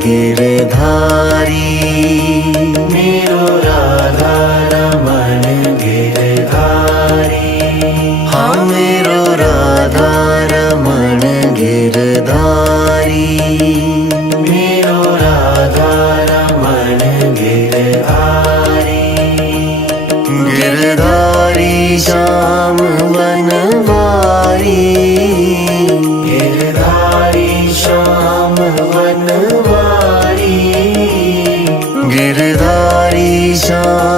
गिरधारी, मेरो राधा रमण गिरधारी। हाँ मेरो राधा रमण गिरधारी, मेरो राधा रमण गिरधारी। गिरधारी श्याम वनवारी, गिरधारी श्याम वनवारी, गिरधारी श्याम